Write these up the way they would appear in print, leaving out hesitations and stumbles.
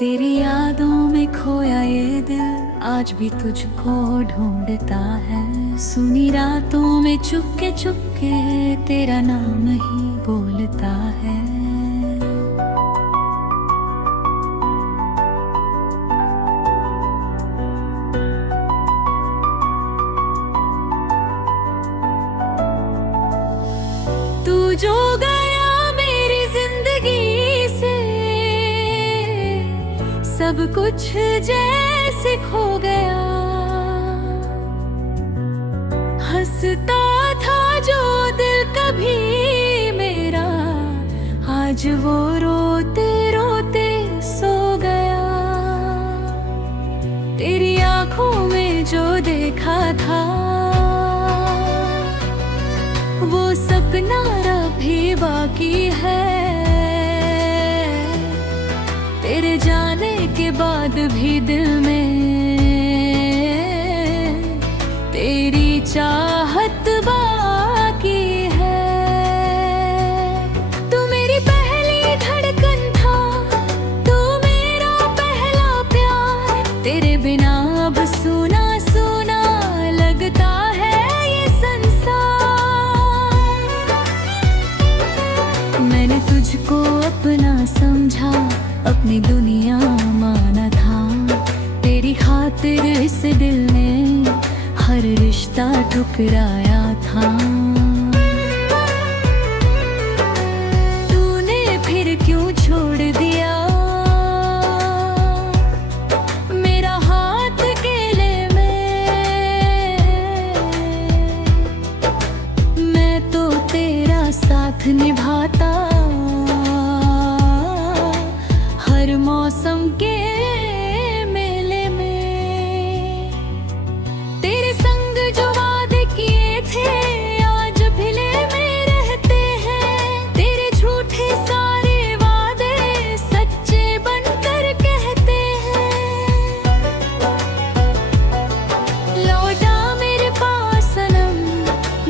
तेरी यादों में खोया ये दिल आज भी तुझको ढूंढता है। सुनी रातों में चुपके चुपके तेरा नाम ही बोलता है। तू जो गया मेरी जिंदगी से, सब कुछ जैसे खो गया। हंसता था जो दिल कभी मेरा, आज वो रोते रोते सो गया। तेरी आंखों में जो देखा था वो सपना अभी बाकी है। तेरे जाने के बाद भी दिल में तेरी चाहत बाकी है। तू मेरी पहली धड़कन था, तू मेरा पहला प्यार। तेरे बिना अब सुना सुना लगता है ये संसार। मैंने तुझको अपना समझा, अपनी दुनिया माना था। तेरी खातिर इस दिल ने हर रिश्ता ठुकराया था। तूने फिर क्यों छोड़ दिया मेरा हाथ अकेले में। मैं तो तेरा साथ निभाता हर मौसम के मेले में। तेरे संग जो वादे किए थे आज भिले में रहते हैं। तेरे झूठे सारे वादे सच्चे बनकर कहते हैं। लौटा मेरे पास सनम,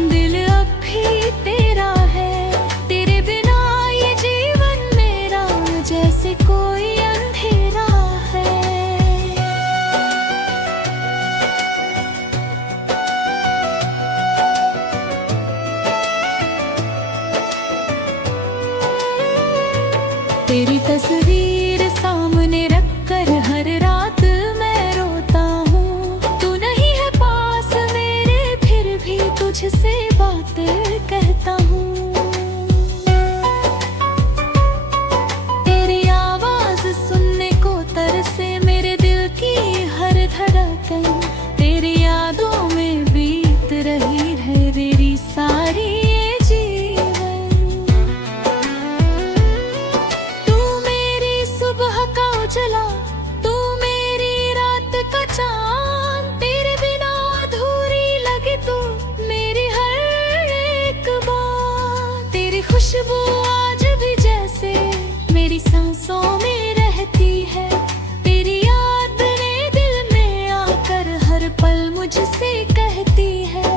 दिल अब भी तेरा है। तेरे बिना ये जीवन मेरा जैसे कोई अंधेरा है। तेरी तस्वीर सामने रखकर हर रात मैं रोता हूँ। तू नहीं है पास मेरे फिर भी तुझसे बातें कहता हूँ। तेरी आवाज सुनने को तरसे मेरे दिल की हर धड़कन। तेरी यादों में बीत रही है मेरी सारी ये जीवन। तू मेरी सुबह का उजला, तू मेरी रात का चांद। तेरे बिना अधूरी लगी तू मेरी हर एक बात। तेरी खुशबू आज भी जैसे मेरी सांसों में रहती है। तेरी याद ने दिल में आकर हर पल मुझसे कहती है।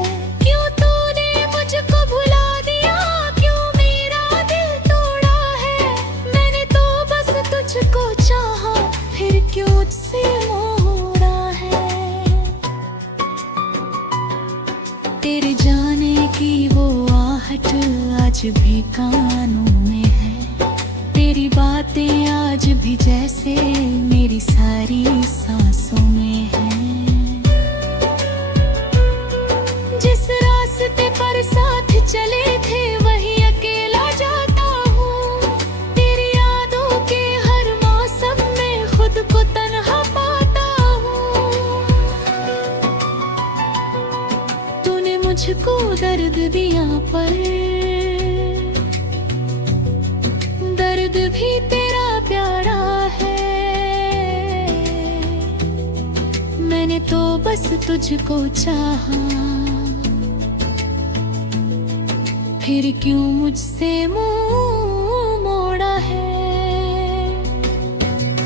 क्यों तूने मुझको भुला दिया, क्यों मेरा दिल तोड़ा है। मैंने तो बस तुझको चाहा, फिर क्यों मुझसे मोड़ा है। तेरे जाने की वो आहट आज भी कानों में है। तेरी बातें आज भी जैसे मेरी सारी सांसों में है। जिस रास्ते पर साथ चले थे वही अकेला जाता हूँ। तेरी यादों के हर मौसम में खुद को तन्हा पाता हूँ। तूने मुझको दर्द दिया पर दर्द भी तेरा प्यारा है। मैंने तो बस तुझको चाहा, फिर क्यों मुझसे मुंह मोड़ा है।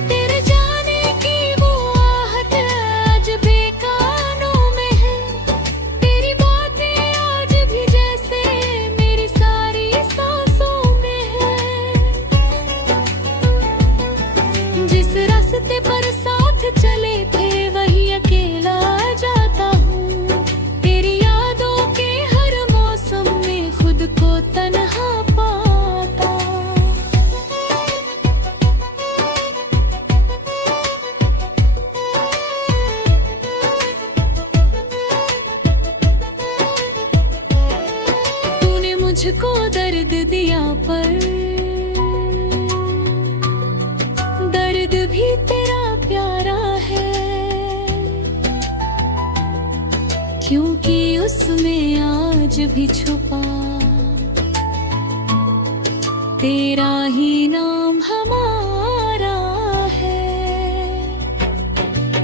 तेरे जाने की वो आहट आज भी कानों में है। तेरी बातें आज भी जैसे मेरी सारी सांसों में है। जिस रास्ते को तन्हा पाता। तूने मुझको दर्द दिया पर दर्द भी तेरा प्यारा है, क्योंकि उसमें आज भी छुपा तेरा ही नाम हमारा है।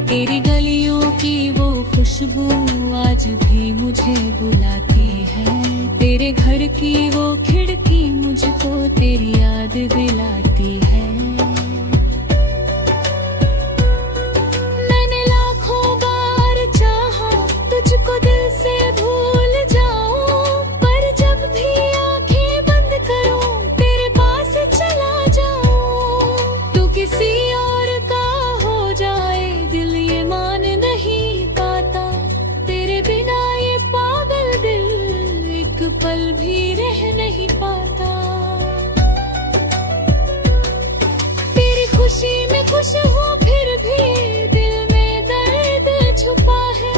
तेरी गलियों की वो खुशबू आज भी मुझे बुलाती है, तेरे घर की वो खिड़की मुझको तेरी याद दिलाती है। मैंने लाखों बार चाहा तुझको दिल से भूल जाऊं, पर जब भी आंखें बंद करूं तेरे पास चला जाऊं। तू किसी और का हो जाए दिल ये मान नहीं पाता, तेरे बिना ये पागल दिल एक पल भी रह नहीं पाता। तेरी खुशी में खुश हूँ फिर भी दिल में दर्द छुपा है,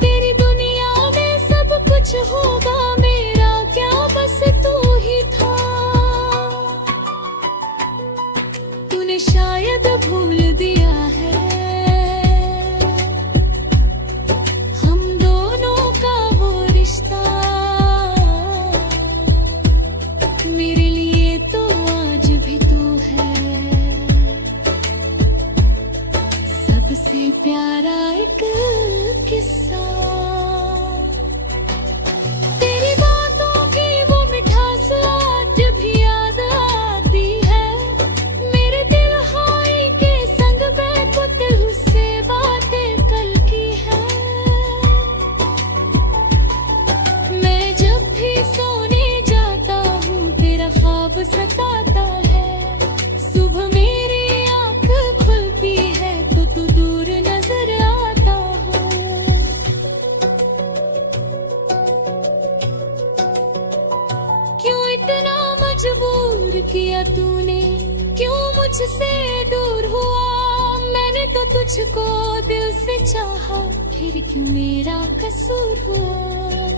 तेरी दुनिया में सब कुछ होगा मेरा क्या बस तू ही था। तूने शायद भूल दिया है हम दोनों का वो रिश्ता, मेरे लिए तो आज भी तू है सबसे प्यारा एक किस्सा। तेरी बातों की वो मिठास आज भी याद आती है, मेरे दिल हाय के संग बेखुद उससे बातें कल की है। मैं जब भी सोने जाता हूँ तेरा ख्वाब सताता है, सुबह मेरी आँख खुलती है तो तू दूर नजर आता हो। क्यों इतना मजबूर किया तूने, क्यों मुझसे दूर हुआ, मैंने तो तुझको दिल से चाहा, फिर क्यों मेरा कसूर हुआ।